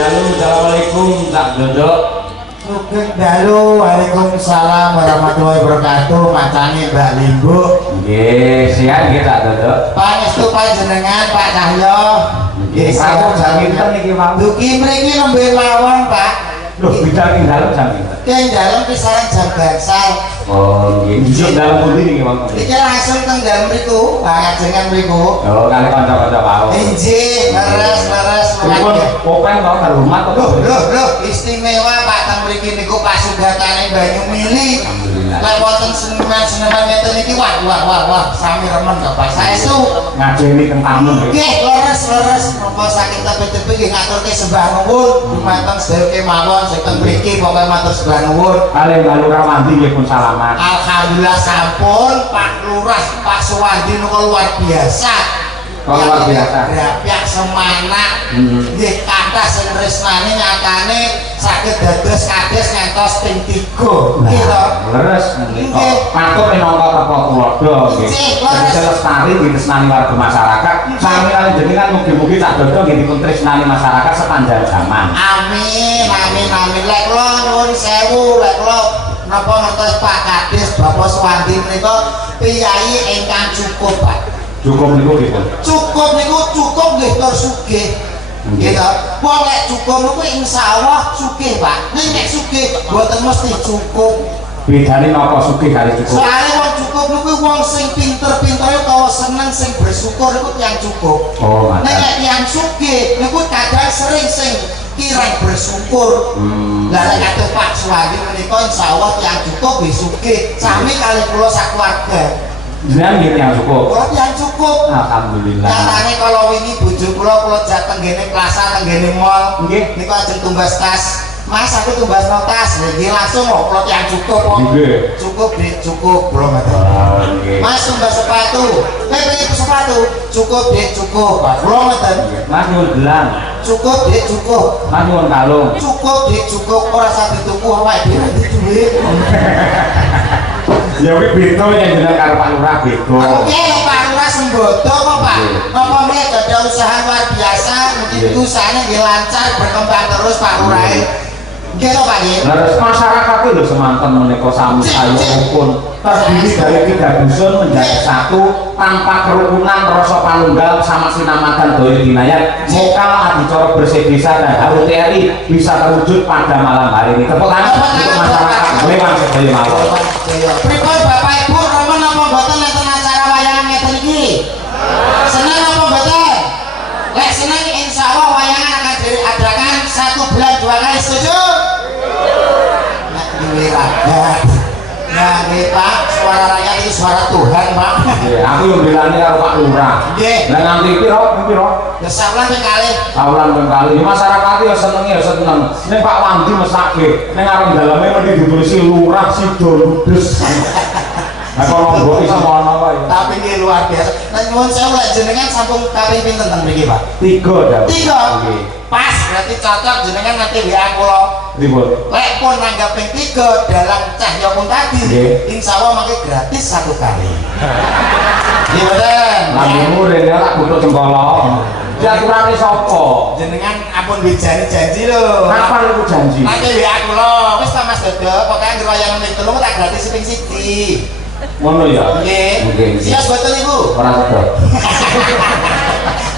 Assalamualaikum Cak Dodo. Sugeng dalu, waalaikumsalam warahmatullahi wabarakatuh. Macane Mbak Limbu. Nggih, sehat nggih Cak Dodo. Pangestu panjenengan Pak Cahyo. Nggih, aku jam pinten niki mau. Dugi mriki nembe mawon, Pak. Loh, bidang ing dalem jam pinten? Ing dalem kisaran jam gangsal. Oh, nggih. Njur dalem pundi niki mau? Iki langsung teng dalem mriku, pangajengan mriku. Oh, kali kanca-kanca mau. Injih, leres-leres. Pun open kok terhormat kok. Loh, istimewa Pak teng mriki niku pasugatane Banyu Mili. Alhamdulillah. Lek wonten seniman-seniman ngeten iki wah, sami remen kok Pak. Saestu Ngajeni teng tamu nggih. nggih, leres napa saking tepi-tepi nggih ngaturke sembah nuwun dumateng sedherek kemawon sing teng mriki pokoke matur sembah nuwun. Kali Mbak Lurah Wandi nggih pun salaman. Alhamdulillah sampun Pak Lurah Pak Suwandi niku luar biasa. Oh, luar biasa. Pihak Semanak nggih kathah sing tresnani nyatane saged dados kades ngantos ping 3. Nggih to. Leres nggih. Patut minangka teko tulodo nggih. Jadi lestari ditresnani warga masyarakat. Sami kali jenengan mugi-mugi Cak Dodo nggih dipun tresnani masyarakat sepanjang zaman. Amin. Lek kula nuwun sewu, lek kula napa ngertos Pak Kades Bapak Suwandi menika piyai ingkang cukup, Pak. Cukup niku dipun. Cukup nggih tur sugih. Nggih to. Wong lek cukup niku insyaallah sugih, Pak. Nek sugih mboten mesti cukup. Bedane napa sugih kali cukup? Soale wong cukup niku wong sing pinter-pintere utawa seneng sing bersyukur niku tiyang cukup. Oh, mantap. Nek tiyang sugih niku kadang sering sing kirang bersyukur. Lah lek kados Pak Suwandi menika insyaallah tiyang cukup nggih sugih sami kali kula sakeluarga. Jenengan nggih yang cukup. Kula tiyang cukup. Alhamdulillah. Nyatane kalau wingi bojo kula jak tenggene plaza tenggene mall Nggih. niku ajeng tumbas tas. Mas aku tumbas no tas. Nggih langsung kok kula tiyang cukup kok. Nggih. Cukup kula ngoten. Oh, nggih. Mas tumbas sepatu. Pengen sepatu. Cukup Pak. Kula ngoten. Mas nyuwun gelang. Cukup cukup. Mas nyuwun kalung. Cukup ora usah dituku awake dhewe nanti duit. Ya kuwi beda yang jeneng karo Pak Lurah beda. Oke, Pak Lurah sembodo kok, Pak. Napa meneh ada usaha luar biasa, mungkin usahanya nggih lancar berkembang terus Pak Lurah. Nggih to, Pak nggih. Terus masyarakat itu semanten menika sami sayo rukun terdiri dari 3 dusun menjadi satu tanpa kerukunan rasa panunggal sama sinamakan daya dinayat mokal adicara bersih desa dan haru TRI bisa terwujud pada malam hari ini. Tepuk tangan untuk masyarakat Lewang sedaya mawon. Pripun Bapak Ibu remen napa mboten nenten acara wayangan ngeten iki? Seneng napa mboten? Lek seneng insyaallah wayangan akan diadakan 1 bulan 2 kali, setuju? Nek duwe ragat. Nah, nggih Pak, suara rakyat itu suara Tuhan, Pak. Nggih, aku yang bilangnya karo Pak Lurah. Nggih. Lah nganti piro? Ya sawulan ping kalih. Saulan ping kali. Masyarakat ya seneng ya seneng. Ning Pak Wandi mesake, ning arep daleme mesti ditulisi Lurah Sido Ludes. Nah, kalau mbok iso ana wae. Tapi ini luar biasa. Nah, nyuwun sewu lek jenengan sampun kaping pinten teng mriki, Pak? 3 dah. 3. Nggih. Pas berarti cocok jenengan nanti WA kula. Ribut. Lek pun nanggap ping 3 dalam Cahyo pun tadi, Nggih. insyaallah mangke gratis 1 kali. Nggih mboten. Lambungmu rene tak butuh cengkolo. Diaturane sapa? Jenengan ampun janji lho. Kapan iku janji? Nanti WA kula. Wis ta Mas Dodo, pokoke anggere wayangan ping 3 tak gratis ping 1. Ngono ya. Nggih. Siap betul Ibu. Ora sedo.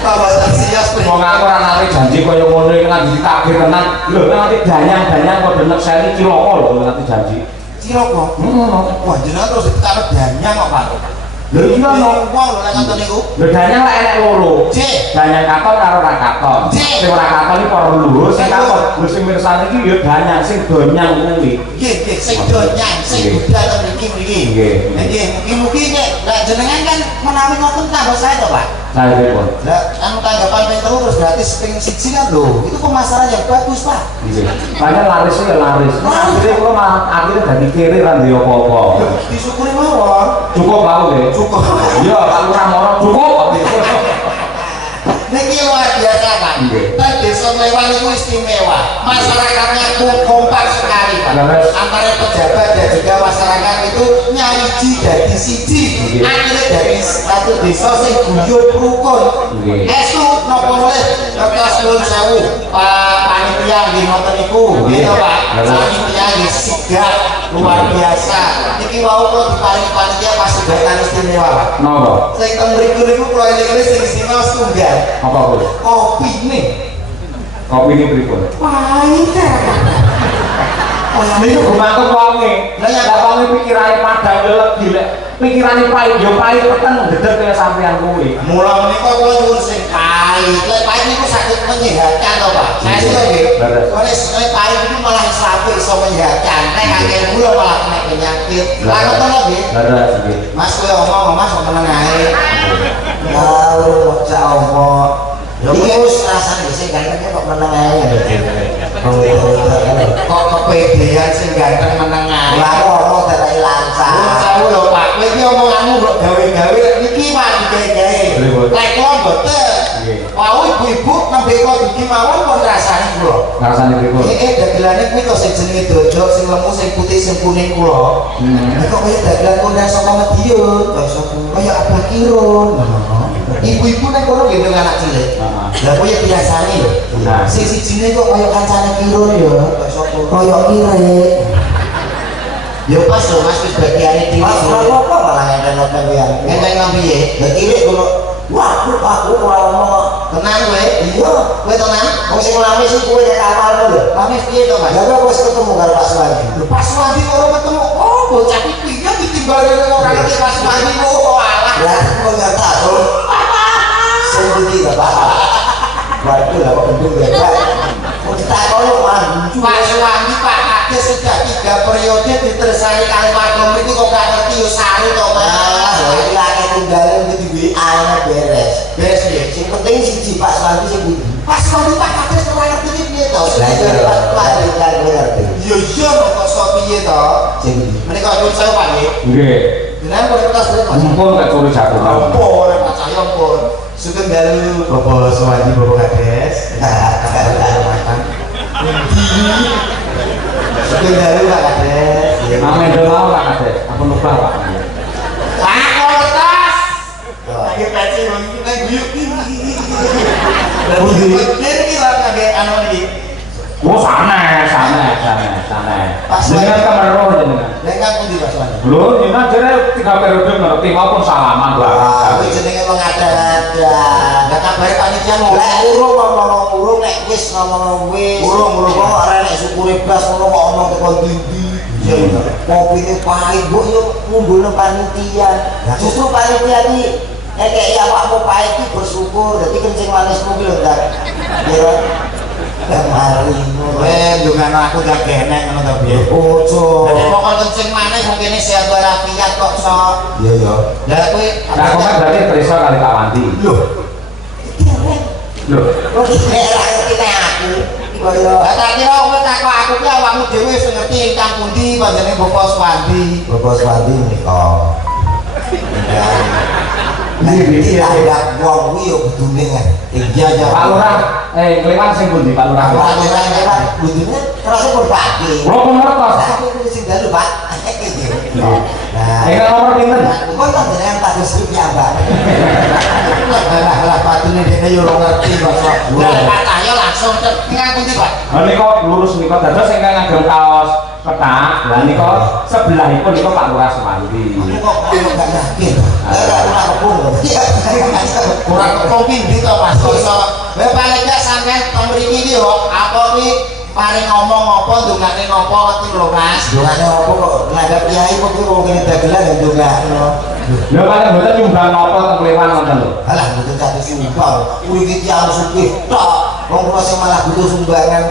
Kalau siap Wong aku ora nate janji kaya ngono iki nganti ditagih tenan. Lho nanti danyang-danyang kok denek seri ciloko lho nanti janji. Ciloko. Wah, jenengan terus ditaruh danyang kok, Pak. Lho iya no. Wong lho lek ngoten niku. Lho danyang lek enek loro. Cek. Danyang katon karo ora katon. Sing ora katon iki para luhur, sing katon. Lho sing mirsani iki ya danyang sing donyang kuwi. Nggih, sing donyang, sing budal mriki. Nggih. Nggih, mugi-mugi nek lek jenengan kan menawi ngoten tambah saya to, Pak. Saya pripun? Lah, anu tanggapan ping 3 terus gratis ping 1 kan lho. Itu pemasaran yang bagus, Pak. Nggih. Padahal laris ya laris. Akhirnya kula malah akhirnya dadi kiri ra ndek apa-apa. Disyukuri mawon. Cukup aku nggih. Cukup. Iya, Pak Lurah moro cukup. Niki luar biasa, Pak. Dan desa Lewang itu istimewa. Masyarakatnya kompak sekali, Pak. Antara pejabat dan juga masyarakat itu nyariji dari siji. Akhirnya dari satu desa sing guyub rukun. Estu napa mulih ngertos nuwun sewu Pak Panitia wayang nggih ngoten niku. Gitu Pak. Selanjutnya nggih sigap luar biasa. Iki wau kula diparingi panitia pasugatan istimewa. Napa? Sing teng mriku niku kula eling-eling sing istimewa setunggal. Apa Bos? Kopi nih. Kopi ini pripun? Pahit. Niku gumantung wonge. Lah ya wonge pikirane padang yo legi lek pikirane pahit yo pahit peten dedek kaya sampean kuwi. Mula menika kula nyuwun sing pahit. Lek pahit niku saged menyehatkan to, Pak. Saya sih nggih. Lek pahit niku malah sampe iso menyehatkan. Nek akeh gula malah kena penyakit. Lah ngoten lho nggih. Leres nggih. Mas kowe omong Mas kok meneng ae. Ya cak omong. Iki wis rasane sing ganteng kok meneng ae. Kok kepedean sing ganteng meneng ae. Lah ono darai lancar. Tahu lho Pak, kowe iki omonganmu kok gawe-gawe niki Pak digawe-gawe. Lek kula mboten. Wau ibu-ibu nembe kok iki mawon pun rasane kula. Rasane pripun? Dagelane kuwi kok sing jenenge dodok, sing lemu, sing putih, sing kuning kula. Kok kaya dagelan kondang saka Madiun, kaya Abah Kirun. Ibu-ibu nek kono gendong anak cilik. Lah kowe biasane lho. Sing sijine kok kaya kancane Kirun ya, kaya Irek. Ya pas lho Mas wis bagiane dhewe. Mas apa malah ngene kowe. Ngene piye? Ya Irek kono. Wah, aku ora ngomong. Tenang kowe. Iya, kowe tenang. Wong sing lamis iki kowe nek awal lho. Lamis piye to Mas? Ya kok wis ketemu karo Pak Suwandi. Lho Pak Suwandi karo ketemu. Oh, bocah iki piye ditimbali ora ngerti Pak Suwandi kok alah. Lah kok enggak tahu. Sing iki Pak. Waduh lah kok gendung ya Pak. Kok ditakono Pak Suwandi Pak Ade sudah 3 periode ditersari kali Pak itu kok gak ngerti yo sari to Mas. Iki akeh tunggale iki duwe ana beres. Beres ya. Sing penting siji Pak Suwandi sing pundi. Pak Suwandi Pak Ade ora ngerti iki piye to. Lah iya Pak ngerti. Yo iya kok sok piye to. Sing menika nyuwun sewu Pak nggih. Nggih. Jenengan kok kertas rek Mas. Mumpun kek curi jatuh. Ampun, Pak Cahyo ampun. Sugeng dalu Bapak Suwandi Bapak Kades. Sugeng dalu Pak Kades. Ame doang Pak Kades. Apa lupa Pak? Pak kertas. Lagi peci nang guyuk. Budi. Iki lak kage anu iki. Oh sana. Dengan kemeroh jenengan. Dengan pundi Pak Suwandi? Lho, jenengan jare 3 periode ngerti maupun salaman Pak. Kuwi jenenge mengada-ada. Lah kabare panitia ngomong urung nek wis ngomong wis. Urung kok ora nek syukure blas ngono kok omong teko ndi-ndi. Ya kopine pahit mbok yo ngumbulno panitia. Justru panitia iki nek ya awakmu pahit iki bersyukur dadi kencing manismu ki lho ndak. Ya. Kemarin dengan aku gak genek ngono to piye? Ojo. Nek kok kencing manis mungkin sehat walafiat kok sok. Iya ya. Lah kowe Nah, kok kan berarti terisa kali Pak Wandi. Loh. Loh. Kok ora ngerti nek aku. Kaya lah tak kira kowe takok aku ki awakmu dhewe wis ngerti ingkang pundi panjenengan Bapak Suwandi. Bapak Suwandi menika. Iki ada wong kuwi yo kudune kan. Iya ya. Pak Lurah, Klewan sing pundi Pak Lurah? Pak Lurah kudune terus pun pagi. Kula pun ngertos. Aku sing dalu Pak. Nah, Ingkang nomor pinten? kok tak jenengan tak disebut ya Mbak. Lah patune dene yo ora ngerti Pak. Lah Pak Cahyo langsung ingkang pundi Pak? Menika lurus nika dados ingkang ngagem kaos ketak. Lah nika sebelahipun nika Pak Lurah Suwandi. Kok enggak yakin. Ora kepung. Ora kepung pindi to Mas. Iso wae paling gak sampean teng mriki iki yo apa kuwi paring ngomong apa ndongane napa ngoten lho Mas. Ndongane apa kok ngadap kiai kok kuwi wong kene dagelan ndongakno. Lho paling mboten nyumbang napa teng Klewan ngoten lho. Alah mboten kate sumbang. Kuwi iki tiyang sugih tok. Wong kula sing malah butuh sumbangan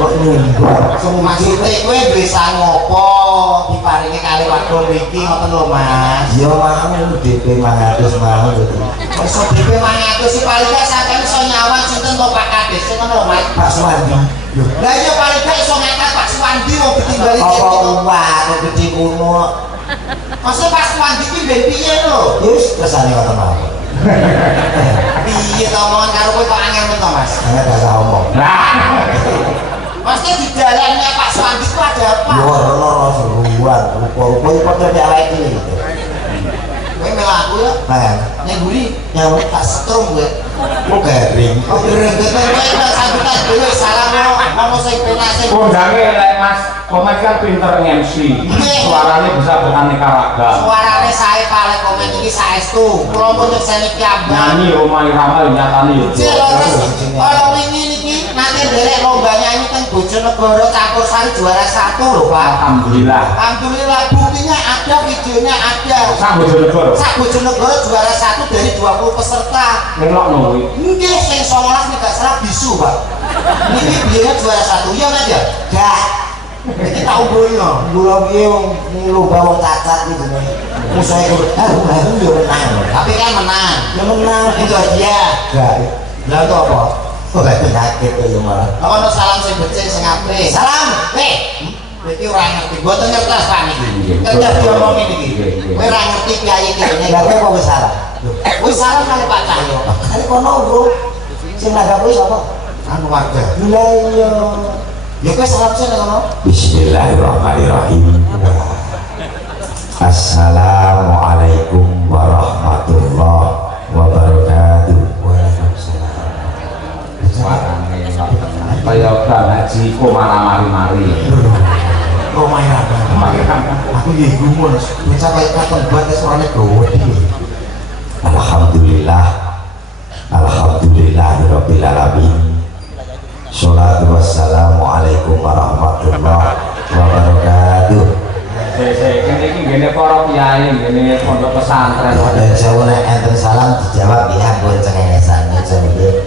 kok nyumbang. Maksude kowe bisa ngopo diparingi kali waktu mriki ngoten lho Mas. Ya mau DP 500 mau lho. Wis DP 500 sih paling gak sampeyan iso nyawang sinten to Pak Kades ngono lho Mas. Pak Suwandi. Lah iya paling gak iso ngangkat Pak Suwandi wong ditingali kene to. Wah, kok gede kuno. Maksudnya Pak Suwandi ki ben piye lho? Ya wis kersane kok tenan. Piye to omongan karo kowe kok angel men to Mas? Angel gak usah omong. Lah. Maksudnya di dalamnya Pak Suwandi itu ada apa? Ya ono seruan, rupa-rupa itu padha nek awake dhewe gitu. Kowe melaku ya? Nah, nek guri nyawa tak setrum kowe. Kok garing. Oh, garing kowe sambutan dhewe salam ono sing penak sing kondange lek Mas Komeng kan pinter MC. Suaranya bisa beraneka ragam. suarane sae Pak lek komen iki saestu. Kula pun nyekseni ki ambang. Nyanyi Roma Irama nyatane yo. Kalau wingi niki nanti derek lomba nyanyi teng Bojonegoro campur sari juara 1 lho Pak. Alhamdulillah. Alhamdulillah buktinya ada, videonya ada. Sak Bojonegoro. Sak Bojonegoro juara 1 dari 20 peserta. Ngelokno kuwi. Nggih sing 19 nek gak salah bisu Pak. Niki beliau juara 1 ya aja. Dah. Iki tau boyo. Kula piye wong lomba wong cacat iki jenenge. Musuhe kok baru yo menang. Tapi kan menang. Ya menang itu aja. Gak. Lah itu apa? Kok gak penyakit ya malah. Apa ono salam sing becik sing apik. Salam. Iki ora ngerti. Mboten ngertos Pak niki. Kerja diomongin iki. Kowe ora ngerti piye kene. Lah kok wis salah. Wis salah kali Pak Cahyo. Kali kono, Bro. Sing nanggapi sapa? Anu warga. Lah iya. Ya kowe salam sing ngono. Bismillahirrahmanirrahim. Assalamualaikum warahmatullahi wabarakatuh. Waalaikumsalam. Suarane kaya gak ngaji kok malah mari-mari. Lumayan. Aku nggih gumun. Bisa kaya katon banget suarane gede. Alhamdulillah. Alhamdulillahirabbil alamin. Sholatu wassalamualaikum warahmatullahi wabarakatuh. Kene iki ngene para kiai, ngene pondok pesantren. Dan jawabnya enten salam dijawab ya pun cengengesan niki.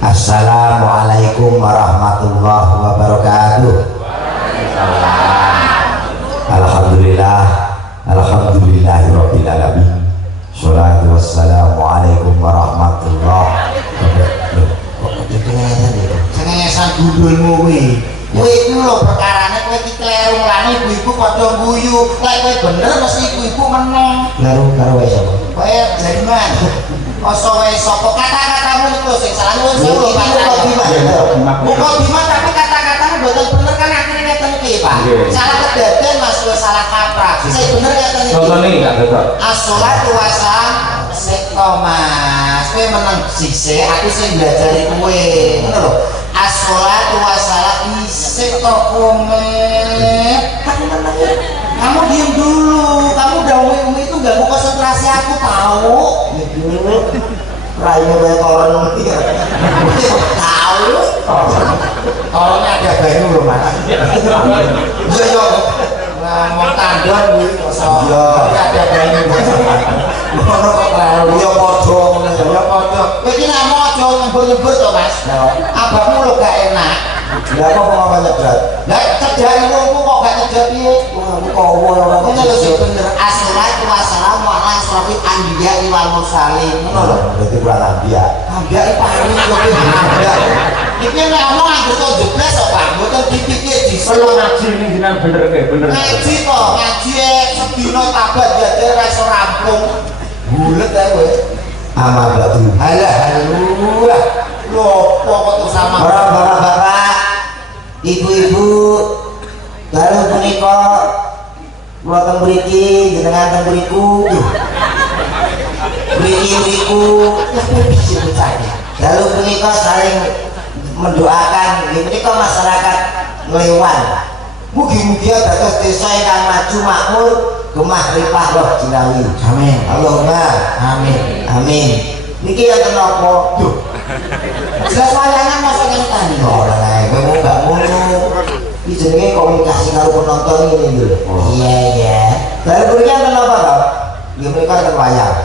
Assalamualaikum warahmatullahi wabarakatuh. Alhamdulillah. Alhamdulillahirabbil alamin. Sholatu wassalamualaikum warahmatullahi wabarakatuh. Cengengesan gundulmu kuwi. Kowe iku lho perkarane kowe iki kleru mulane ibu-ibu padha guyu. Lek kowe bener mesti ibu-ibu meneng. Karo wae sapa? Kowe jariman. Oso wae sapa kata-katamu iku sing salah nuwun sewu lho Pak. Bukan bima tapi kata-katanya mboten bener kan akhirnya ngeten iki Pak. Salah kedaden Mas kowe salah kaprah. Sing bener ngeten iki. Contone gak betul. As-sholatu wassalam sekto Mas. Kowe meneng sisih aku sing belajar kowe. Ngono lho. As-sholatu wassalam sekto kamu diam dulu. Kamu udah umi itu ganggu konsentrasi aku tahu. Raine wae koron iki. Tahu. Orangnya ada banyu loh Mas. Iya yo. Ngomong tandon kuwi kok. Ada banyu. Ngono kok lalu yo padha ngono yo padha. Kowe iki nek mau aja nyebur-nyebur to Mas. Abahmu lo gak enak. Lah kok ngomong nyedot? Lah cedhake wongku kok gak nyedot piye? Aku kok ora Ngono lho sing bener. Assalatu wassalamu ala asyrofil anbiya'i wal mursalin. Ngono lho. Berarti kurang ambiya. Ambiyai paling yo ki ambiyai. Iki nek omong anggota jeblas kok Pak, mboten dipikir Perlu disuruh ngaji ning jenengan bener ke bener. ngaji to, ngaji sedina tabat ya ora iso rampung. Bulet ae kowe. Amal batu. Halah halulah. Lopo kok tuh sama Orang bapak-bapak, ibu-ibu, lalu punika kula teng mriki jenengan teng mriku. Mriki-mriku disebut saja. lalu punika saling mendoakan menika masyarakat Nglewan. Mugi-mugi dados desa ingkang maju makmur, gemah ripah roh jinawi. Amin. Allahumma Amin. amin. Niki enten napa? Duh, Jelas wayangan masuk ngene tadi. ora ae kowe gak ngono. Iki jenenge komunikasi karo penonton ini lho. Iya iya. Lalu punika enten napa to? Nggih menika enten wayang.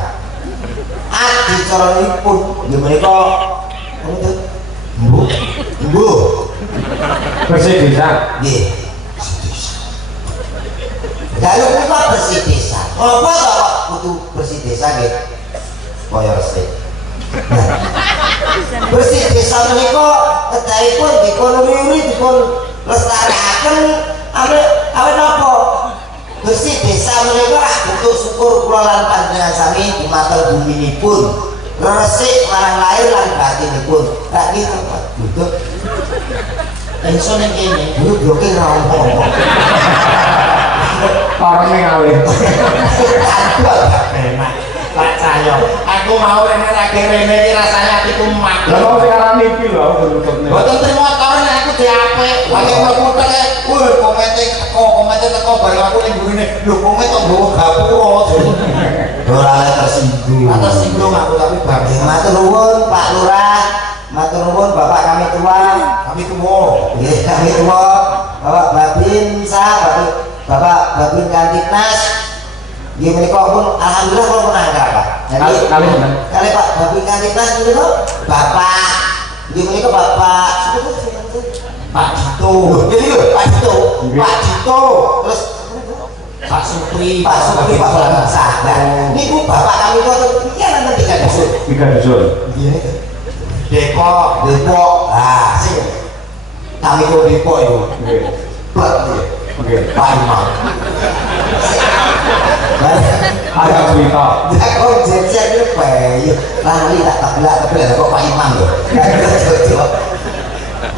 Adicaranipun nggih menika ngono. Mbuh. Bersih desa. Nggih. Lalu punika bersih desa. Apa to kok kudu bersih desa nggih? Kaya resik. Bersih desa menika kedahipun dipun wiwi dipun lestarekaken awet napa? Bersih desa menika bentuk syukur kula lan panjenengan sami dumateng buminipun. Resik marang lahir lan batinipun. Tak iki tempat duduk Iso ning kene. dulu bloke ra ono. Orangnya ngawin. Enak. Pak Cahyo, aku mau rene lagi rene iki rasane atiku mak. Lah kok sekarang iki lho aku nutupne. Boten trimo motor nek aku gede apik. Wae mlebu teke, komente teko bareng aku ning gurine. Lho kowe tok nggawa gapura. ora tersinggung. Atas singgung aku tapi bang. Matur nuwun Pak Lurah, matur nuwun Bapak kami tua. Kami tuwa. Nggih, kami tua. Bapak Babinsa, Bapak Babin Kantiknas. Nggih menika pun alhamdulillah kula menang Pak. Kali Pak Babin Kantiknas niku Bapak. Nggih menika Bapak Pak Dito. Pak Dito. Pak Dito. Terus Pak Supri. Pak Supri Pak Bangsa. Nah, niku Bapak kami kok iki ana tiga dusun. Tiga dusun. Iya. Depok. Ah, sing kami kok Depok itu. Oke. Plek. Oke. Pak Imam. Ada cerita. Ya kok jejer iki bae. Lali tak teblak kok Pak Imam lho.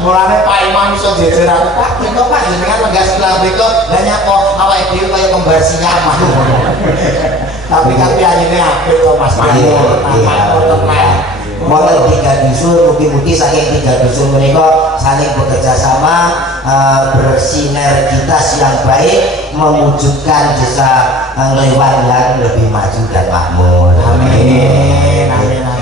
Mulane Pak Imam iso jejer aku Pak, kok Pak jenengan lenggah sebelah mriko lha nyapa awake dhewe kaya kembar siam. Tapi kan piyane apik to Mas. Model tiga dusun, mugi-mugi saking tiga dusun mereka saling bekerja sama, bersinergitas yang baik mewujudkan desa Lewan yang lebih maju dan makmur. Amin.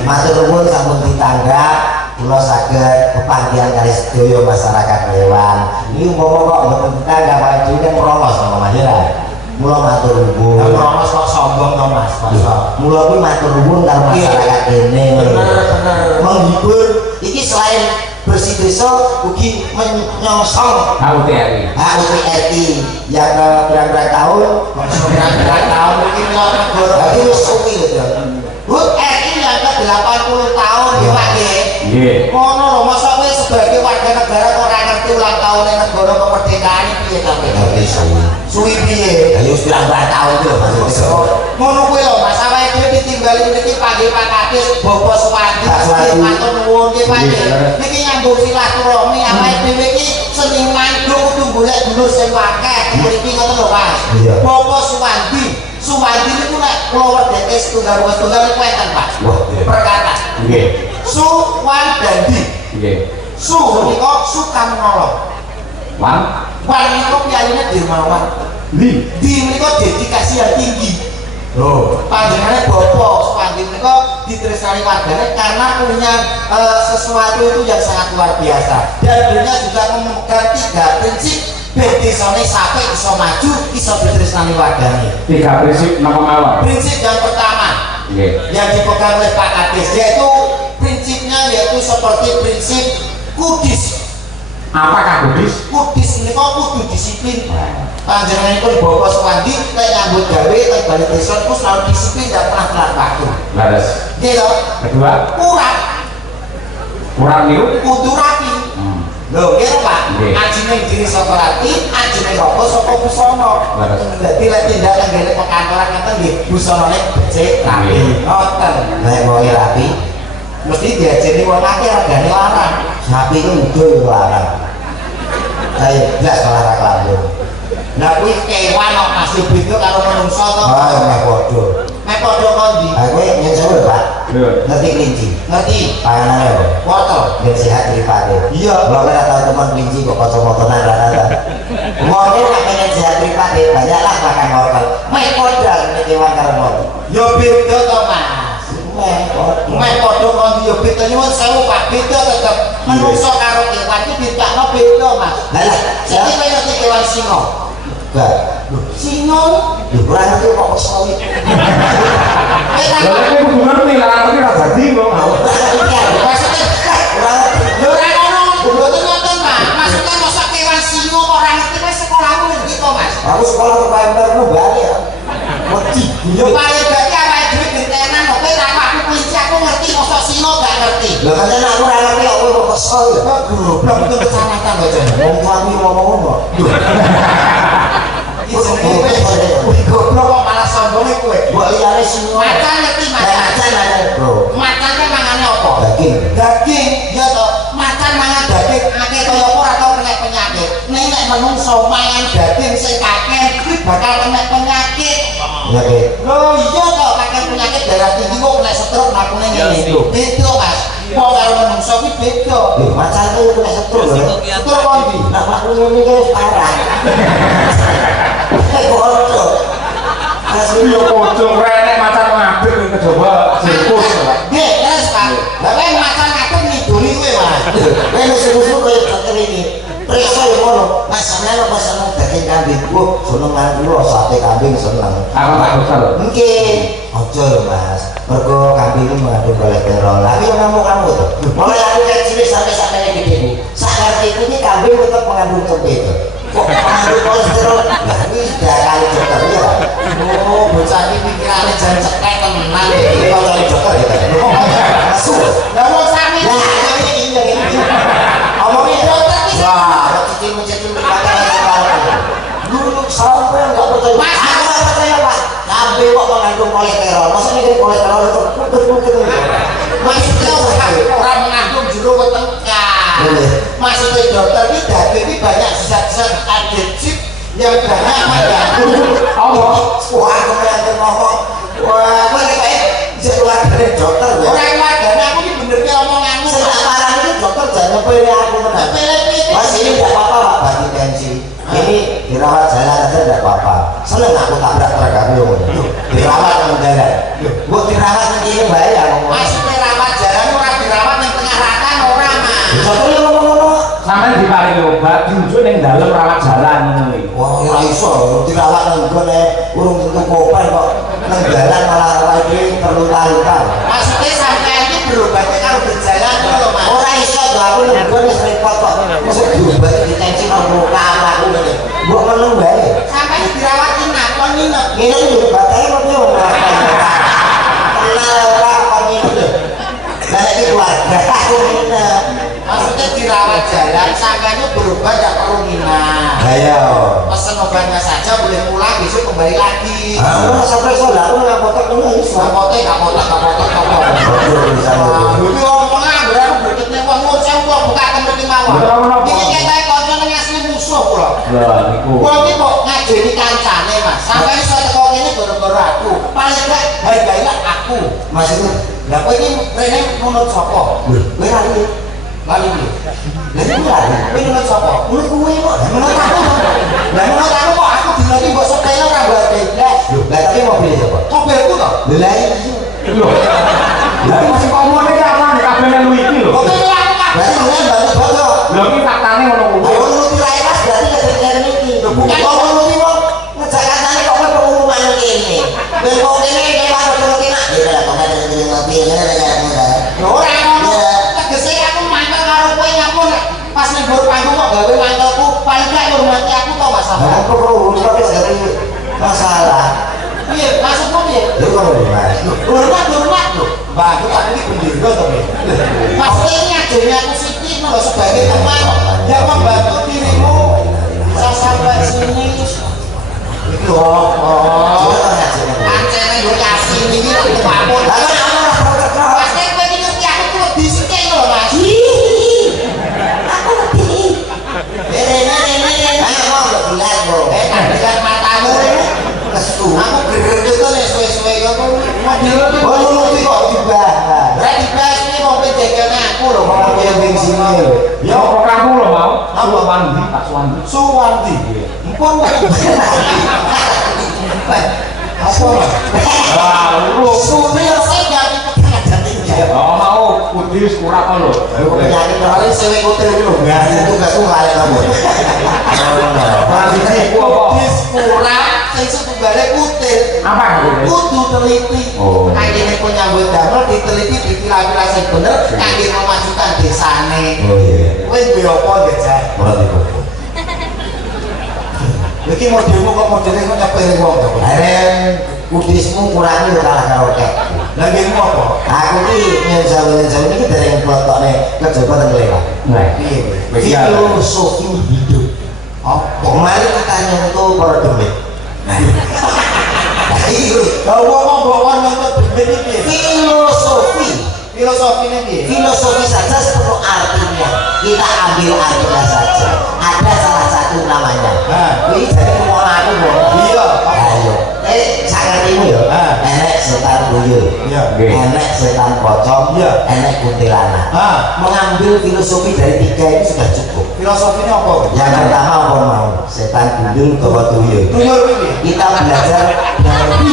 Matur nuwun sampun ditanggap kula saged pepanggihan kali sedaya masyarakat Lewan. Ini umpama kok mboten ditanggap Pak Dhewe kan merolos sama Mas ya. Mula matur nuwun. Mas kok sombong to Mas. Mula kuwi matur nuwun karo masyarakat kene. Bener. Menghibur iki selain bersih desa ugi menyongsong HUTRI. HUTRI yang berapa tahun? Berapa tahun iki lho negara. Berarti wis suwi lho. HUTRI yang ke-80 tahun ya Pak nggih. Nggih. Ngono lho masa kowe sebagai warga negara kok ora ngerti ulang tahun negara kemerdekaan iki piye ta kowe? Suwi piye? Ayo wis berapa tahun lho maksudnya. Ngono kuwi lho Mas, awake dhewe ditinggali niki panggih Pak Kadis, Bapak Suwandi, Pak Suwandi. matur nuwun nggih Pak. Nggih, bener. Niki nyambung silaturahmi awake dhewe iki seniman kudu golek dulur sing akeh. Mriki ngoten lho Mas. Iya. Bapak Suwandi niku nek kula wedheke setunggal niku enten Pak. Wah, iya. Perkata Nggih. Suwandi. Nggih. Su menika suka menolong. Wan menika piyayine dermawan. Li. Di menika dedikasi yang tinggi. Oh. Panjenengan Bapak Suwandi menika ditresnani warganya karena punya sesuatu itu yang sangat luar biasa. Dan beliau juga memegang 3 prinsip ben desane sampai iso maju, iso ditresnani warganya. 3 prinsip napa mawon? Prinsip yang pertama Nggih. yang dipegang oleh Pak Kadis yaitu prinsipnya yaitu seperti prinsip kudis. Apakah kudis? Kudis menika kudu disiplin. Panjenenganipun Bapak Suwandi nek nyambut gawe teng bali desa niku selalu disiplin dan pernah telat waktu. Laras. Nggih to? Kedua, kurang niku. Kudu rapi. Lho, nggih to, Pak. Nggih. Ajine diri saka rapi, ajine rokok saka busana. Laras. Dadi lek tindak nggene pekantoran ngeten nggih, busanane becik rapi. Nggih. Ngoten. Nek mau rapi, Mesti diajeni wong akeh regane larang. sapi itu muncul larang. Saya jelas larang lambung. Lah kuwi kewan kok masih beda karo manungsa to. Oh, yang bodoh. Nek padha kondi. Aku yang sewa Pak. Lho. Ngerti kelinci. Ngerti? Panganannya apa? Wortel. Biar sehat dari Pak. Iya. Kalau kita tahu teman kelinci kok kocok-kocokan rata-rata. Wortel nggak pengen sehat dari Pak. Banyaklah makan wortel. Mek kodal ini kewan karo wortel. Ya beda to, Mas. Mek padha kondi ya beda nyuwun sewu Pak, beda tetep. Manungsa karo kewan iki dicakno beda, Mas. Lah, Iki kaya ngerti kewan singa. enggak. Singa Kurang itu kok kesuwi. Lha nek hubungan nih larang iki ra dadi kok. maksudnya lho ora ngono, mboten ngoten, Mas. Maksudnya masa kewan singa kok ora ngerti wis sekolahmu ngerti to, Mas. Aku sekolah ke Pember lu balik ya. Wedi. Yo paling gak awake dhewe gentenan kok kowe tak aku kelinci aku ngerti masa singa gak ngerti. Lah kan aku ora ngerti kok kok kesuwi. Goblok betul kecamatan kok jan. Wong tuamu ngomong kok. Iki jenenge wis goblok kok malah sombonge kowe. Mbok liyane semua. Macan ngerti macan. Macan ada, Bro. Macan kan mangane apa? Daging. Daging, ya toh. Macan mangan daging akeh kaya apa ora tau kena penyakit. Nek menungso mangan daging sing akeh kuwi bakal kena penyakit. Penyakit. Lho iya toh kakek penyakit darah tinggi kok kena stroke mlakune ngene. Beda Mas. Wong karo menungso ki beda. Macane itu nek setruk lho. Betul kondi. Nah, aku ngene iki wis parah. Kocok. Asli yo pocong renek macan ngabir kecoba sirkus. Nggih, terus Pak. Lah kowe macan aku ngiduli kowe, Mas. Nek musuh-musuh koyo dokter iki. Preso yo ngono. Mas sampeyan apa seneng daging kambing? Kok seneng aku sate kambing seneng. Aku tak dokter. Nggih. Aja lho Mas. Mergo kambing iki mengandung kolesterol. Lah yo kamu to. Mulai aku kecil sampai sampai gede ini. Sak ngerti iki kambing tetep mengandung tempe to. Kok mengandung kolesterol? Lah iki sudah kali dokter ya. Oh, bocah iki pikirane jan cetek tenan iki. Kok kali dokter ya. Masuk. Lah wong sami. Lah ini omongin dokter ki. Wah, cicil-cicil dulu sampai enggak percaya. Mas, aku enggak percaya Pak. Kambing kok mengandung kolesterol. Maksudnya ini kolesterol itu betul-betul. maksudnya orang mengandung juru wetengkah. Maksudnya dokter ini daging ini banyak zat-zat adiktif yang banyak mengganggu. Allah, wah aku melihat ngomong. Wah, aku kayak keluar dari dokter ya. Orang wadana aku ini benernya omonganmu. Saya tak parah ini dokter jangan pilih aku tenang. Mas ini tidak apa-apa Pak, bagi tensi. Ini dirawat jalan aja tidak apa-apa. Seneng aku tabrak truk aku yang dirawat yang jalan. Buat dirawat ini bahaya. Maksudnya rawat jalan orang dirawat yang tengah ratan orang mah. Dokter yang ngomong-ngomong. Sampai diparingi obat diunjuk ning dalem rawat jalan ngono iki. Wah, ora iso dirawat nang gone urung tentu koper kok nang jalan malah lagi perlu lalukan. Maksudnya sampai ini berobatnya kalau berjalan lho Mas. Ora iso to aku nang gone wis repot kok. Mosok diobat ditensi nang muka aku ngene. Mbok meneng bae. Sampai dirawat inap kon nginep. Ngene lho batahe kok yo ora. Kenal ora kok ngene. Lah iki keluarga aku nginep. Maksudnya dirawat jalan sampai itu berobat gak perlu nginap. Ayo. Pesen obatnya saja boleh pulang besok kembali lagi. Aku sampai sholat aku nang apotek ngono iso. Kapotek. Dulu ngomongnya berapa berikutnya uang saya uang buka tempat di mawar. Ini kita konco yang asli musuh kula. Lah niku. Uang ini kok ngajeni kancane Mas. Sampai iso teko ini gara-gara aku. Paling gak hargailah aku. Maksudnya, Lah kowe iki rene menurut sapa? kowe lali. Lali iki. Lah iki lali. Kowe menurut sapa? Menurut kowe kok. Menurut aku. Lah menurut aku kok aku dilagi mbok sepele ora mbate. Loh, lah tapi mobilnya siapa? Mobilku to. Lah iki. Lho. Lah iki mesti ngomong iki apa nek kabeh melu iki lho. Mobil aku Mas. Berarti kalian bantu foto. Lho iki faktane ngono kuwi. Kalau nuruti layanas berarti ketentuan ini. Bukan. Kalau nuruti wong ngejak kancane kok kowe pengumuman ini. Ben kok kene iki wae nuruti nak. Ya lah kok ada yang mobil ngene kayak ngono. Ora ngono. Tegese aku mantel karo kowe nyapun pas ning gor panggung kok gawe mantelku paling gak ngurmati aku to Mas. Nah, kok perlu tapi dari masalah. Piye maksudmu piye? Itu kan Mas. Hormat lho. Mbak, aku tak ini bendera to, Mas. Maksudnya ini ajene aku Siti lho sebagai teman yang membantu dirimu. Saya sampai sini. Itu ancene yo kasih iki lho pamon. Lah kan ana ora Pasti kowe iki ngerti aku tuh disike lho Mas. aku ngerti. Ayo mau nggak bulan kok. Dengan matamu Kesu. aku geger itu nek suwe-suwe aku mobil Oh, lu ngerti kok dibahas. ora dibahas ini mau penjagane aku lho Mau yang bensin lho. Ya programku lho mau. Aku Wandi, tak Suwandi. Suwanti. Empun Apa? Lah lho. Sunil sing gawe ketengahan. Oh mau kudis kurang lho. Penyakit kali sewe kutil iki lho. Enggak, itu gak tuh lali kamu. Transisi ku apa? Dis kurang sing setunggale kutil. Apa kudu? Kudu teliti. Oh. Kayane pun nyambut damel diteliti dipilah-pilah sing bener kangge memajukan desane. Oh iya. Kowe duwe apa Jajak? Ora tipe. Iki modelmu kok modelnya kok nyepere wong to. Aren kudismu kurangi udah kalah karo kek. Lah ngene apa? Aku ki nyenjau ini dari yang pelotoknya kejaba dan lewat. Nah, Piye? Filosofi hidup. Apa? Kemarin katanya itu para demit. Iya. Lah wong mbok nonton demit iki piye? Filosofi. Filosofine piye? Filosofi saja sepenuh artinya. Kita ambil artinya saja. Ada salah satu namanya. Nah. Ini jadi ngomong aku loh. Iya. Ayo. Sangat ini ya. Ah. Enek setan buyut. Iya. Nggih. Enek setan pocong, Iya. enek kuntilanak. Mengambil filosofi dari tiga itu sudah cukup. Filosofinya apa? Yang pertama apa mau? Setan gundul bawa tuyul. Tuyul ini. Kita belajar dari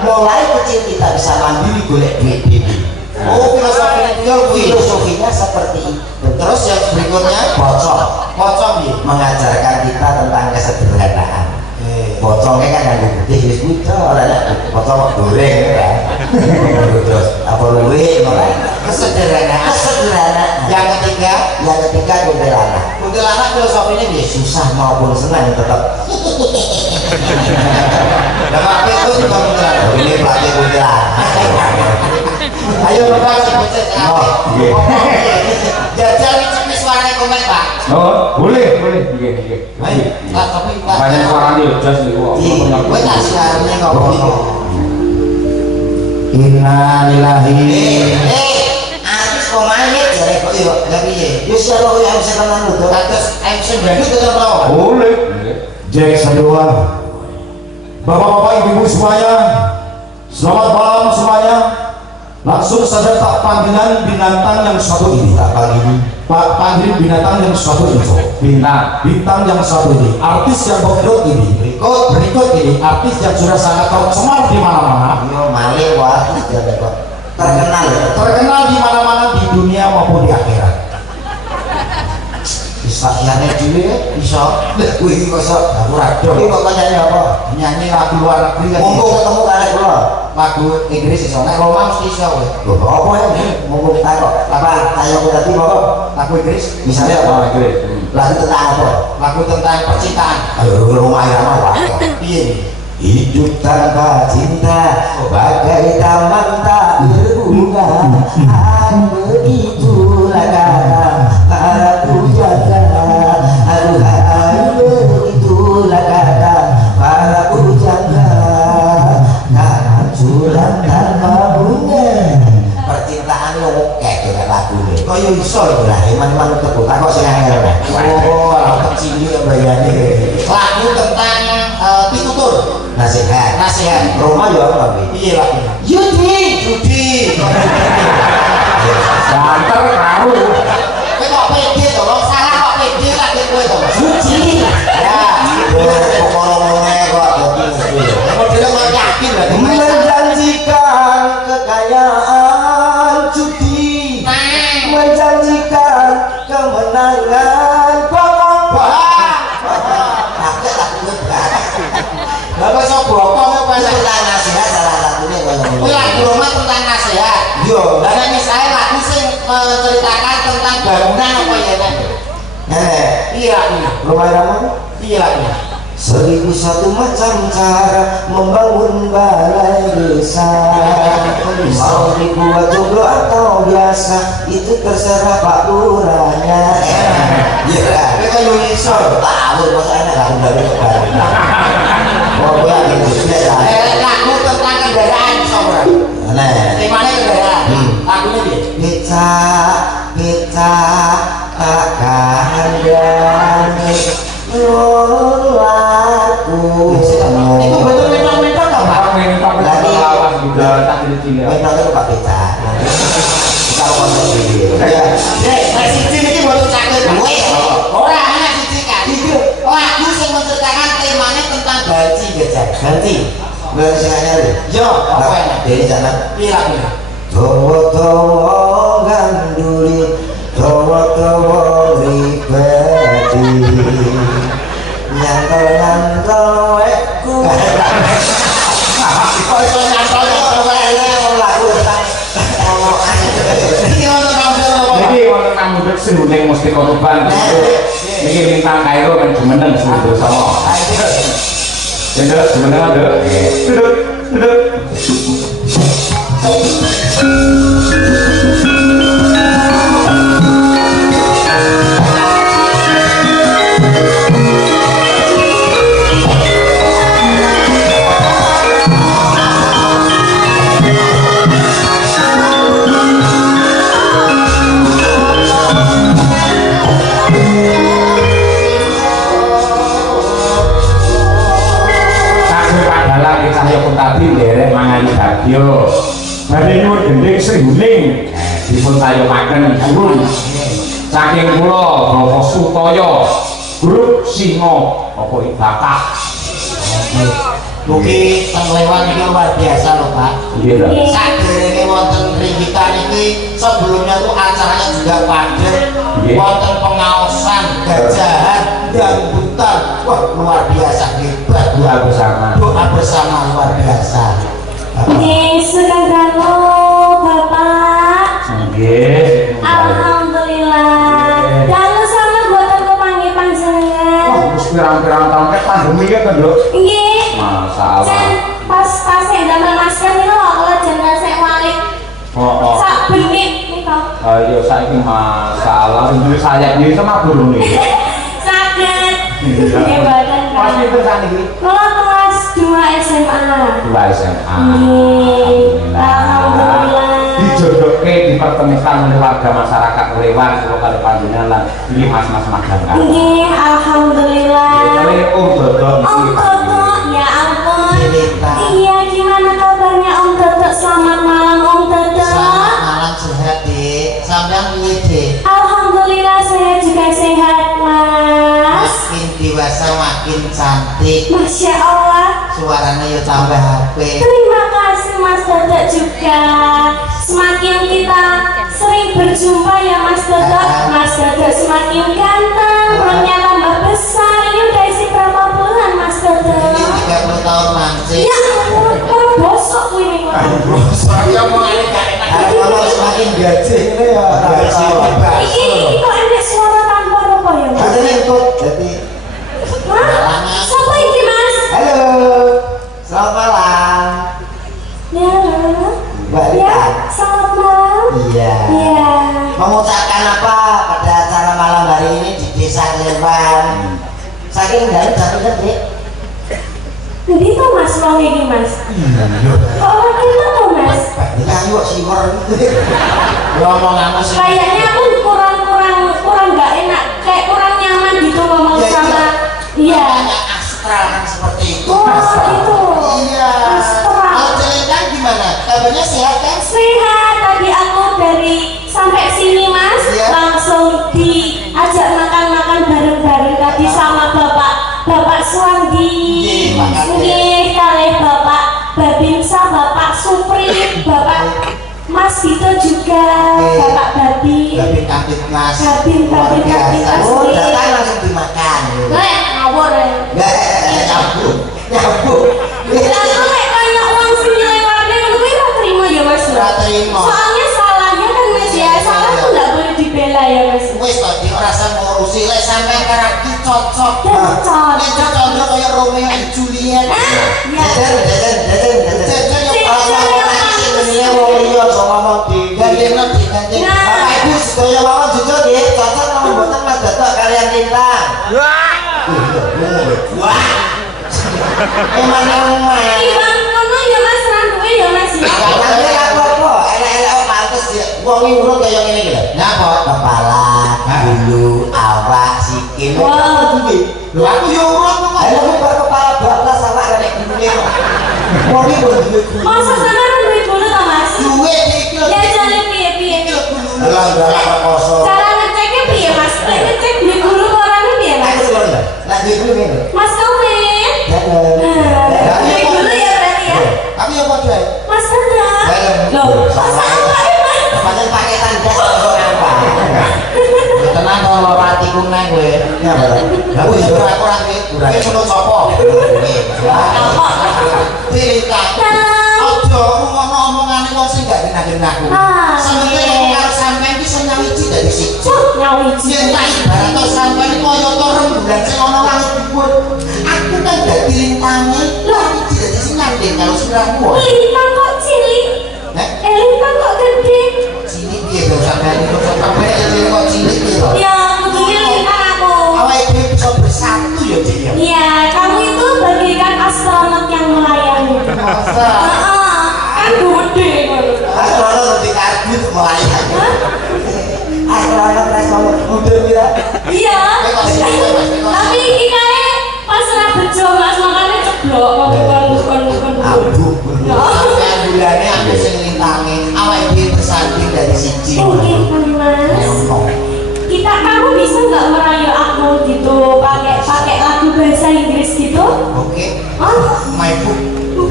mulai kecil kita bisa mandiri golek duit dewi. Oh, filosofinya tuyul kuwi. Filosofinya seperti itu. Terus yang berikutnya Pocong pocong ya. mengajarkan kita tentang kesederhanaan. Pocongnya kan yang putih wis kuwi ora nek pocong goreng kan. Terus apa luwe ora. Kesederhanaan. Yang ketiga Kuntilanak. kuntilanak filosofinya dia. Susah maupun senang tetap. Lah Pak itu juga kuntilanak. Ini pelatih kuntilanak. Ayo Bapak sebut Oh, nggih. jajal ini suara komen Pak. Oh, boleh, nggih. Ayo, Pak tapi Pak. Banyak suaranya yo jos niku. Kowe tak siarne ngomong. Innalillahi. Artis kok main jare kok yo lha piye? Yo siapa yang bisa tenan lho. Kados MC Bandung tetep ora. Boleh. Jack Sadua, Bapak-bapak ibu-ibu semuanya, selamat malam semuanya. Langsung saja tak panggilan binatang yang satu ini. Tak pagi. Pak panggil binatang yang satu ini. Bintang yang satu ini. Artis yang berikut ini. Berikut ini artis yang sudah sangat tercemar di mana-mana. Yo malih wae jare kok. Terkenal ya. Terkenal di mana-mana di dunia maupun di akhirat. Sakyane dhewe bisa. Lek kuwi kok sok aku ra do. Iki kok nyanyi apa? Nyanyi lagu luar negeri kan. Mumpung ketemu karo kula. Lagu Inggris iso. Nek Roma mesti iso kowe. Lho apa ya ini? Mumpung takok. Apa ayo kita tadi apa? Lagu Inggris Misalnya apa? Lagu tentang apa? lagu tentang percintaan. Ayo rumah irama wae. Piye nih? Hidup tanpa cinta bagai taman tak berbunga. Begitulah kata para pujangga. Begitulah kata para pujangga. Karena curang tanpa bunga. Percintaan lo kayak kira lagu nih. Kok yo iso lah, emang tepuk tak kok sing angel. Oh, aku cilik yang bayane. Lagu tentang pitutur. Nasihat Roma yo apa iki? Piye lagunya? Judi. Banter karo. Kowe kok pede to? Wong salah kok pede lagi kowe to? Judi. Ya, pokoknya kok dadi Modele kok yakin lah. menjanjikan kekayaan judi, menjanjikan kemenangan bang. Pakai lagu Lah kok iso bokong kowe itu lah. tentang nasihat salah satunya kalau Kowe lagu Roma tentang nasihat. yo Lah nek misalnya lagu sing menceritakan tentang bangunan apa ya nek? Piye lagunya? rumah irama Piye lagunya? 1001 macam cara membangun balai desa. Mau dibuat jomblo atau biasa itu terserah Pak Lurahnya. Iya, Kowe kok yo iso. tahu masalahnya lagu dari baru. Oh, gue gitu ya. Lagu tentang kendaraan iso ora? Nah, Temanya kendaraan. Lagunya piye? kita akan berani laku. Itu betul memang enggak Pak? Aku ini tak Lagi. lawas juga tak cilik-cilik. Memang itu Pak Pita. Kita ngomong video. Ya. Nek siji iki boten cakep. Ora ana siji kan. Lagu sing menceritakan temanya tentang Ganti gajah. Ganti. Boleh sing nyari. yo apa enak? Dari sana. Piye lagunya? Towo ganduli, towo ribeti. Nyantol eku. Kok iso nyantol Lagu tentang omongan. iki ono tampil apa? Niki wonten kamudut sing ning Mustika Tuban. Niki bintang Kairo kan jumeneng sing bersama. Jendel jumeneng ada. Duduk. Kabeh padalah kita yo pun tadi nderek mangan bagyo. Bari nyuwun gending sing Juling dipun sayokaken pun saking kula Bapak Sutoyo grup Singo apa Ibakah. Mugi Tenglewan ini luar biasa loh Pak. Iya dah. Saderenge wonten ringkitan iki sebelumnya tuh acaranya juga padat. Iya. Wonten pengaosan, gajahan, dangdutan. Wah luar biasa hebat. Doa bersama luar biasa. Nggih, sugeng dalu Bapak. Nggih. Alhamdulillah. Dalu sama boten kepanggih panjenengan. Wah, wis pirang-pirang tahun ket pandemi ya kan, Dok? Nggih. Masalah. Jan pas damel masker niku kalau jenengan sek walik. Oh. Sak benit niku. Ayo saiki masalah ini saya iki sama guru niki. Saged. Nggih boten. Pas itu saniki. Kula kelas 2 SMA. 2 SMA. Alhamdulillah. Dijodohke dipertemukan oleh warga masyarakat Lewan kula kali panjenengan lan iki mas-mas magang kan. Nggih, alhamdulillah. Kali Om Dodok Om iki. Dodok, ya ampun. Cerita. Iya, gimana kabarnya Om Dodok? Selamat malam Om Dodok. Selamat malam sehat Dik. Sampeyan piye Dik? Alhamdulillah saya juga sehat Mas. Makin dewasa makin cantik. Masya Allah. Suaranya yo tambah HP. Terima kasih Mas Dodok juga. Semakin kita sering berjumpa ya Mas Dodok, Mas Dodok semakin ganteng, perutnya tambah besar. Ini udah isi berapa bulan Mas Dodok? Ini 30 tahun nanti. Ya ampun, perut bosok ini. Saya mau gak enak. Kalau semakin gaji ini ya gaji Ini kok ada suara tanpa apa ya Mas? Ada ikut jadi. Hah? Siapa ini Mas? Halo, selamat malam. Ya, Mbak ya, Rita. selamat malam. Iya. Ya. Mengucapkan apa pada acara malam hari ini di Desa Kleban? Saking dari tapi Dik. Jadi tuh Mas wong ini Mas. Kalau kita tuh Mas, Kita yuk siwar gitu. ngomong aku sih. kayaknya aku kurang nggak enak, kayak kurang nyaman gitu ngomong Ya, sama. Iya. Banyak astral kan seperti itu. Oh itu. Iya. Astral. Kalau Celengan gimana? Kabarnya sehat kan? Sehat, tadi aku dari sampai sini Mas, Iya. langsung diajak makan-makan bareng-bareng tadi sama Bapak Suwandi. Nggih, makasih. Nggih, kalih Bapak Babinsa, Bapak Supri, Bapak Mas Dito juga, Nggih. Bapak Babi. Babin Kapit Mas. Babin, Luar Babin, Babin, biasa. Mas. Oh, datang langsung dimakan. Ngawur ya. Nyambung, nyambung. Lalu nek kaya uang sing lewatnya ngono kuwi ora terima ya Mas. Ora terima. Soalnya salahnya kan Mas ya, salah tuh enggak boleh dibela ya Mas. Wis tadi ora usah ngurusi lek sampean karakter cocok. Cocok. Nek cocok kaya Romeo dan Juliet. Ya. Jajan yo Ini wong liya aja ngomong dhewe. gandeng digandeng. Nah. Bapak Ibu sedaya mawon jujur nggih, cocok napa mboten Mas Datuk kalian Lintang? Wah. Emang emang. Ibang kono ya Mas randuke ya Mas ya. Jangan apa-apa, elek-elek pantes ya. Wong iki urut kaya ngene iki lho. Napa? Kepala, bulu, awak, sikil. Wow. Lho aku yo urut kok. Ayo kuwi bar kepala bablas awak rene gulune. Wong iki kudu duwe gulu. Masa sama randuke dulu ta Mas? Duwe iki lho. Ya jane piye-piye. Lah ndak kosong. Cara ngeceknya piye Mas? Lek ngecek di guru orangnya piye Mas? Ayo lho. Lah duwe gulu ngene. Mas Kaumen. Heeh. Di guru ya berarti ya. Tapi yo padha ae. Mas Tanda. Loh, masa apa ya Mas? Pancen pakai tandas kok apa. Tenang to loro atiku nang kowe. Ya, Bapak. Aku yo ora ora kowe. Kowe ngono sapa? Cerita. Ojo ngono omongane wong sing gak kenal-kenal aku. Ah, Sebenarnya iya. aku karo sampean iki senawiji dari siji. Nyawiji. Yen tak ibarat sampean iki kaya to rembulan sing ana langit dhuwur. Aku kan dadi lintange, lawiji dadi sing ngandeng karo sirahmu. Lintang kok cilik? Nek Lintang kok gede? cilik piye to sampean itu sampean jadi kok cilik piye to? Ya, begini lintang aku. Awake dhewe bisa bersatu ya, Dik ya. Iya, kamu itu bagaikan astronot yang melayani. Masa Kan gede ngono. Astronot di karbit melayang. Hah? Astronot reso udah pira? Iya. Tapi iki kae pas ora bejo Mas makane ceblok kon. Abu. Ya. sampean bulane aku sing lintange, awake dhewe bersatu siji. Oke, Mas. Kita kamu bisa nggak merayu aku gitu pakai lagu bahasa Inggris gitu? Oke. Oh, My book.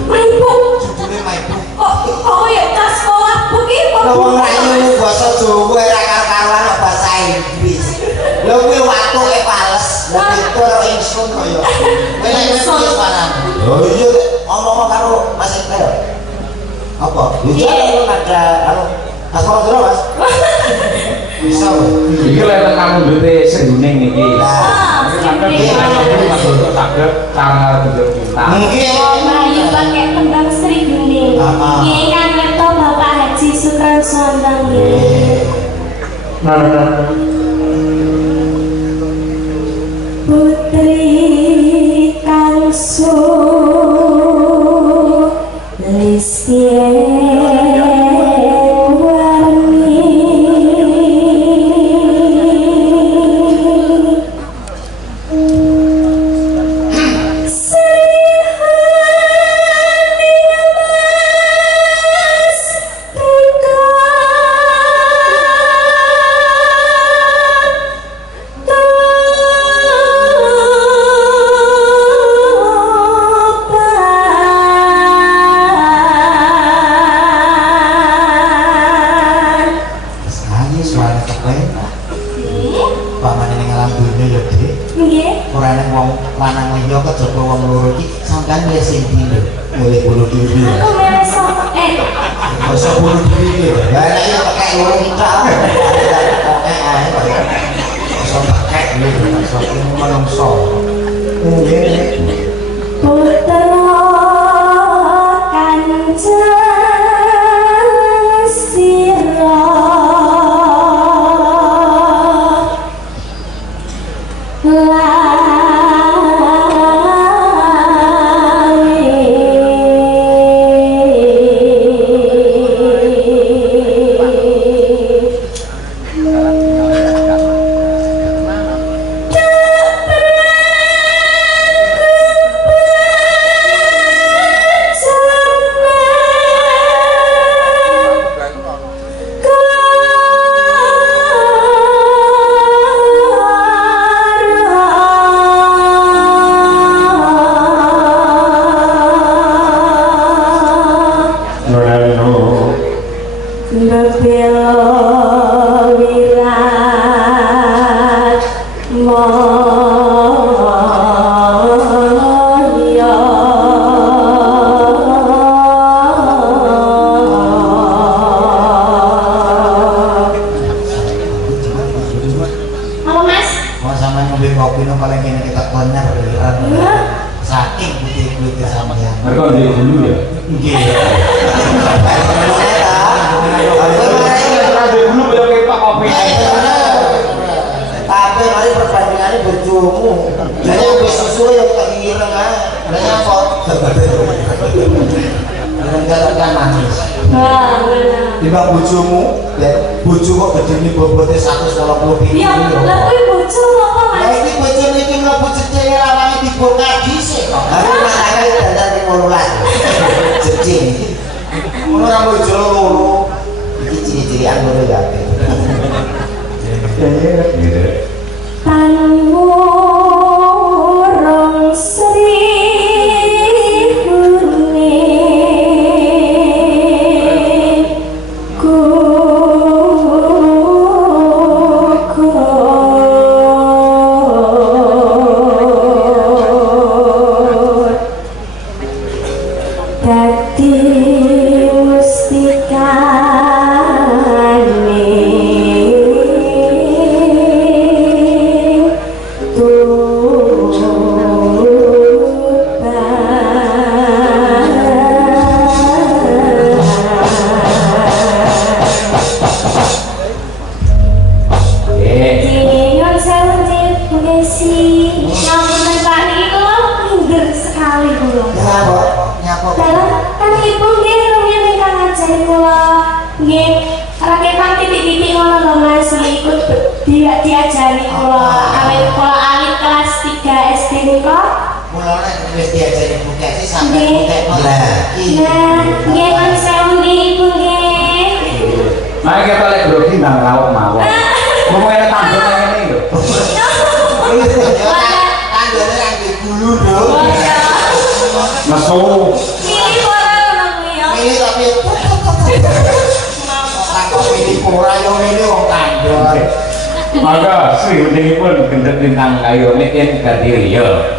my book. Judulnya My book. Kok ya tas sekolah begini kok? Lah wong rayu basa Jawa ora karo-karuan kok basa Inggris. Lha kuwi watuke pales, lha pinter ingsun kaya. Kowe nek wis paramu. Oh iya, ngomong karo Mas Iqbal. Apa? Iya, ada anu asal jero, Mas. Bisa wae. Iki lek kamu ndute sendhuning iki. Ah, saged cara tunjuk cinta. Mungkin Merayu pakai tembang Sri Gending. Nggih kan ngerto Bapak Haji Sukran Sondang nggih. Putri Kangsu Listien Warni pamane ning alam dunya ya, Dik. nggih. Ora nek wong lanang liya kejaba wong loro iki sampean milih sing ndi lho? Milih bunuh diri. Aku milih sama Masa bunuh diri lho. Lah nek yo pakai loro kita. Masa pakai lho, masa menungso. Putra Kanjeng Sira Apa Mas? Mau sampean ngombe kopi nang paling kene kita konar saking putih-putih sampean. Mereka di dulu ya. Nggih. Dulu banyak kita kopi. Tapi mari perbandingannya bojomu. Lah nyampe susu ya tak ireng ae. Lah nyapa? Rendah-rendah manis. Wah, bener. Timbang bojomu, bojo kok gedene bobote 180 piring. Ya, lah kuwi bojo apa Lah Mas? iki bojone iki mlebu cecenge lawange dibongkar dhisik kok. Tapi makanya dandan di mululan. Jejing. Ngono ra bojo loro. Iki ciri-ciri anggone ya. Tanmurung Sri Kuning gugur dadi mustikane diajari kula awet kula alit kelas 3 SD nika. Mulane wis diajari bukek sih sampe Nggih. bukek Lah, Nah, nggih kan sewu nggih Ibu nggih. Nah kita lek grogi nang laut mawon. Ngomongnya tambah nang ngene lho. Tanggane ra di gulu dong. Mesu. Pilih orang nang ya. Ini tapi takut ini ora yo ngene wong tanggane. Maka Sri pun gendut lintang kayu mungkin ganti riyo.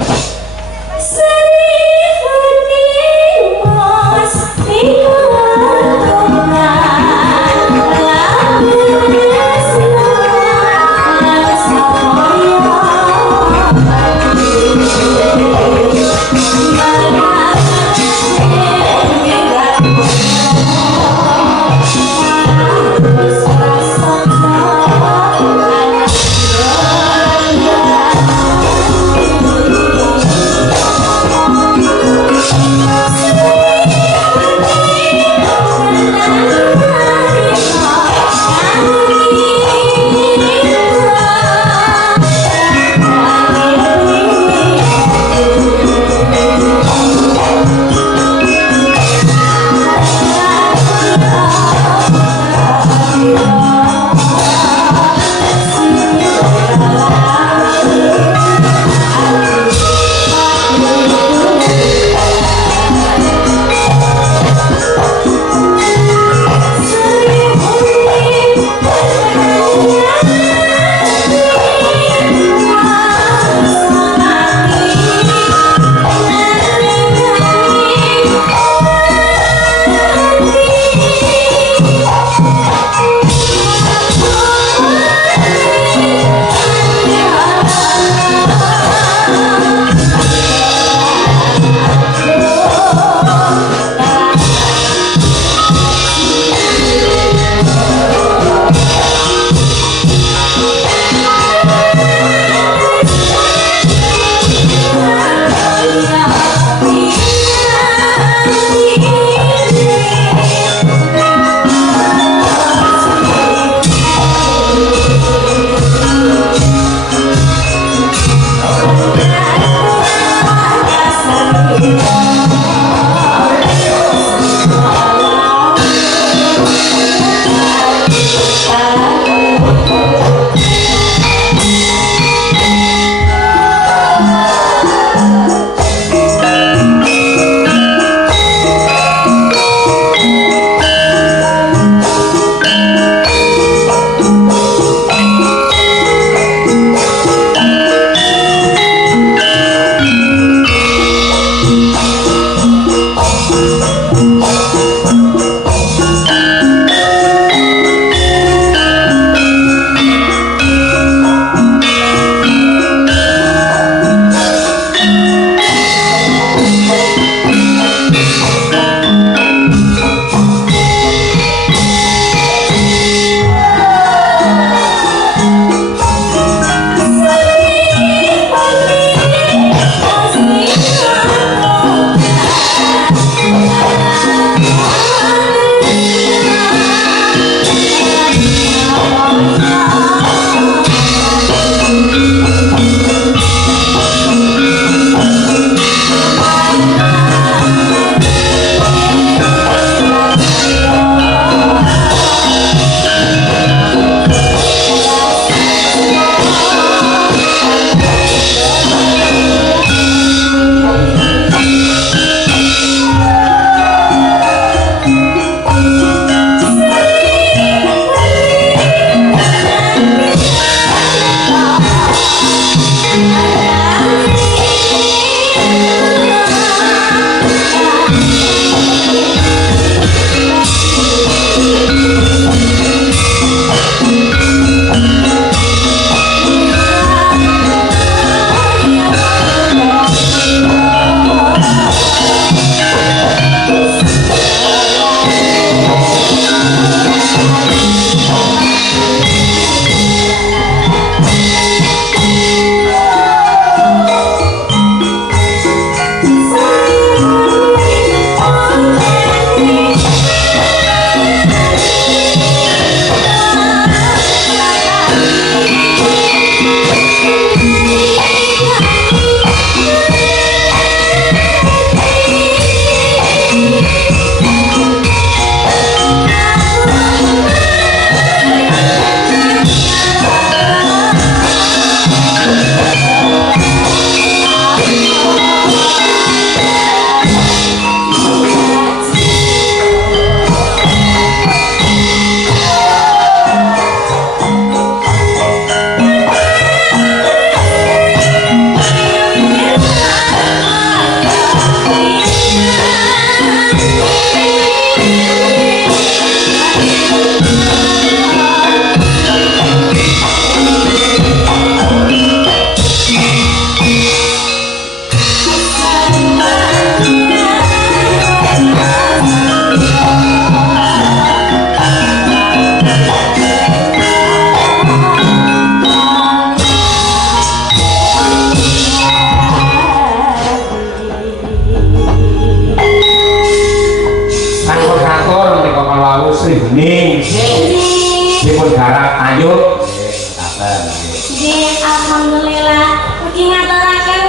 dipun garap ayo Nggih, alhamdulillah. Mugi ngaturaken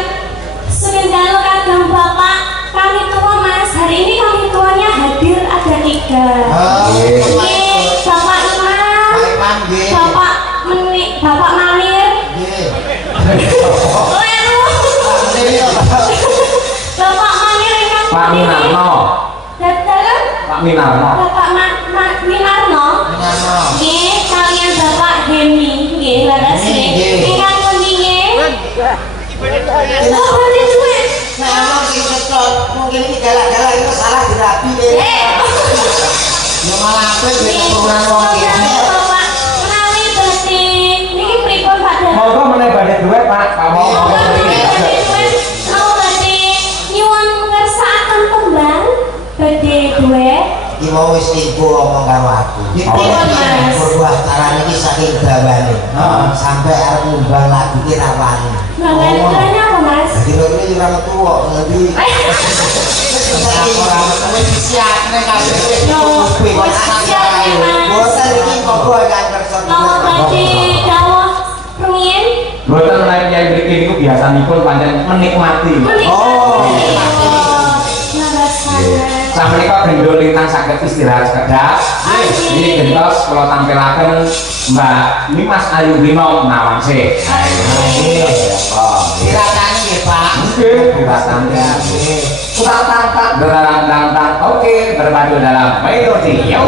sunendalu kagem Bapak kami tua Mas. Hari ini kami tuanya hadir ada 3. Nggih, Bapak Imam, Bapak Bapak Mamir. Leru. Bapak Mamir ingkang Pak Minarno. Dadan Pak Minarno. Bapak Minarno. Nggih, kalian Bapak Hemi. Nggih, laras nggih. Ingkang pundi nggih? Oh, berarti duit. Nah, emang sing cocok mungkin iki galak-galak itu salah dirapi Ya malah apa jadi ukuran wong kene. Bapak menawi badhe niki pripun Pak Dar? Monggo meneh badhe duit Pak. Kamu Mau badhe nyuwun ngersakaken tembang badhe duit. iki mau wis info omong karo aku Pripun Mas? berbuah carane iki saking dawane sampai arep nyumbang lagu ki ra wani Nggak apa Mas? jadi lagi ora metu kok ngendi Ora metu disiapne kabeh. bosan iki monggo kan kersa Mau badhe dawuh rumiyin? Mboten menawi Kyai mriki niku biasanipun pancen menikmati. Sampeyan gendol lintang saged istirahat sekedap. Ini gentos kula tampilaken Mbak Nimas Ayu Wino Nawangse. Diratani nggih, Pak. Nggih, biasanya. Sudah tampak berang-dang. Oke, berpadu dalam melodi. Yo.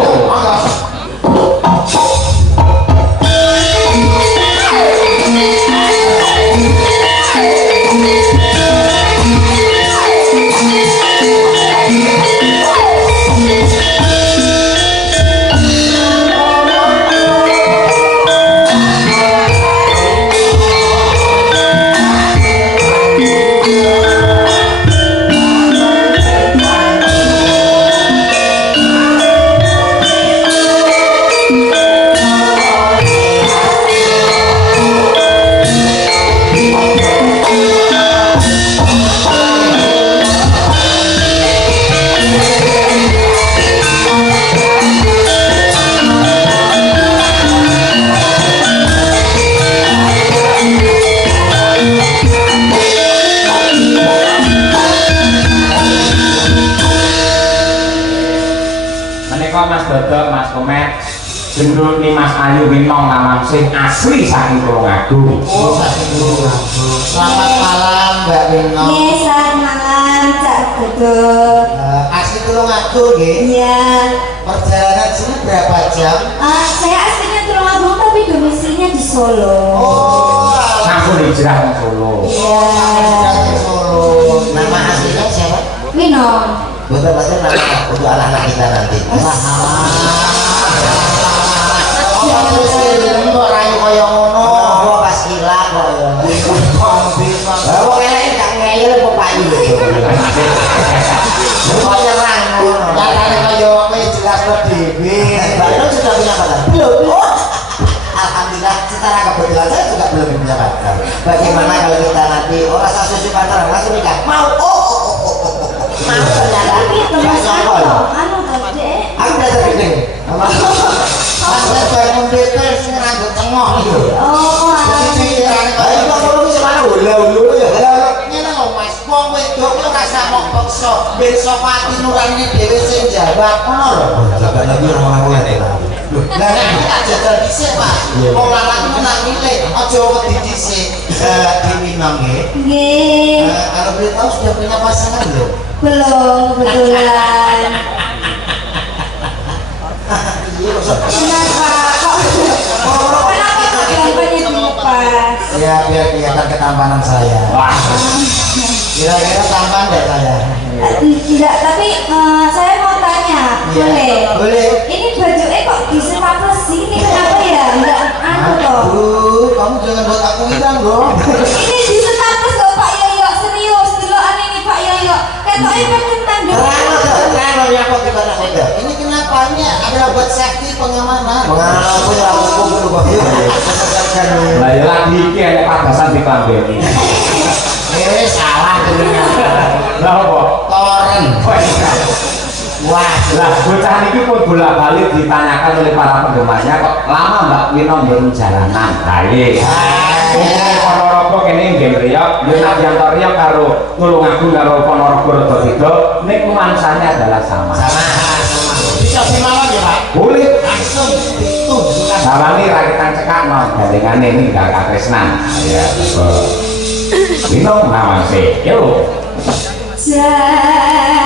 Mas Dodok, Mas Komet, gendul Nimas Ayu Wino Nawangse asli saking Tulungagung. Selamat malam Mbak Wino. Nggih, selamat malam Cak Dodok. Asli Tulungagung nggih. Iya. Perjalanan sini berapa jam? Saya aslinya Tulungagung tapi domisilinya di Solo. Oh, Sampun hijrah ke Solo. Iya. dari Solo. nama aslinya siapa? Wino. betul-betul nama untuk anak-anak kita nanti Apa terus ini kok rayu kaya ngono? gua pas gila kok ya bawa ngelain gak ngeyel kok payu gua nyerang Nyatane kaya kowe jelas kok dhewe. Mbak Eno sudah punya pacar? Belum. Oh, alhamdulillah secara kebetulan saya juga belum punya pacar. Bagaimana kalau kita nanti orang susu pacaran langsung nikah? Mau? Mau ternyata. Tapi teman Nggak songkol. anu Dek. Aku udah tergedeng. Masa bangun DP sing rambut tengah lho. Oh, Pikirane Ayo kaya kok kalau bisa mana? Hulu ya. ngene lho Mas, wong wedok yo ora samok peksa, ben sopati nurane dhewe sing jawab ngono lho. Jaga lagi orang aku ya. Lah nek kita jajal dhisik, Pak. Wong lanang menang milih, aja wedi dhisik. Dewi Nangge. nggih. Kalau boleh tahu sudah punya pasangan belum? Belum kebetulan. Kenapa kok? Kenapa kok jawabannya dilepas? Ya biar kelihatan ketampanan saya. Wah, Kira-kira tampan deh saya. Tidak, tapi saya mau tanya, Iya. boleh? Boleh. Ini bajunya kok disepakles sih? Ini kenapa ya? Enggak anu toh? Aduh, kamu jangan buat aku hilang dong. Ini disepakles loh Pak Yoyo, serius delokan ini Pak Yoyo. Ketoknya pengen Terang ya kok kita nak ada. Ini kenapa? Ini adalah buat safety pengamanan. Pengalaman ya aku dulu Pak. lah ya lagi iki enek padasan dikambeni. Salah dulu. Lah apa? Toren. Wah, iya. Wah, Lah bocah niki pun bolak-balik ditanyakan oleh para penggemarnya kok lama Mbak Wino mboten jalanan. Baik. Ponorogo kene nggih riyo, yen Yanto riyo karo Tulungagung karo Ponorogo Rada niku mangsane adalah sama. bisa dimawon ya Pak. Boleh. Langsung ditunjukkan. Bawani rakitan cekakno gandengane ninggal katresnan. Ya, betul. Wino ngawase. Yo. Ja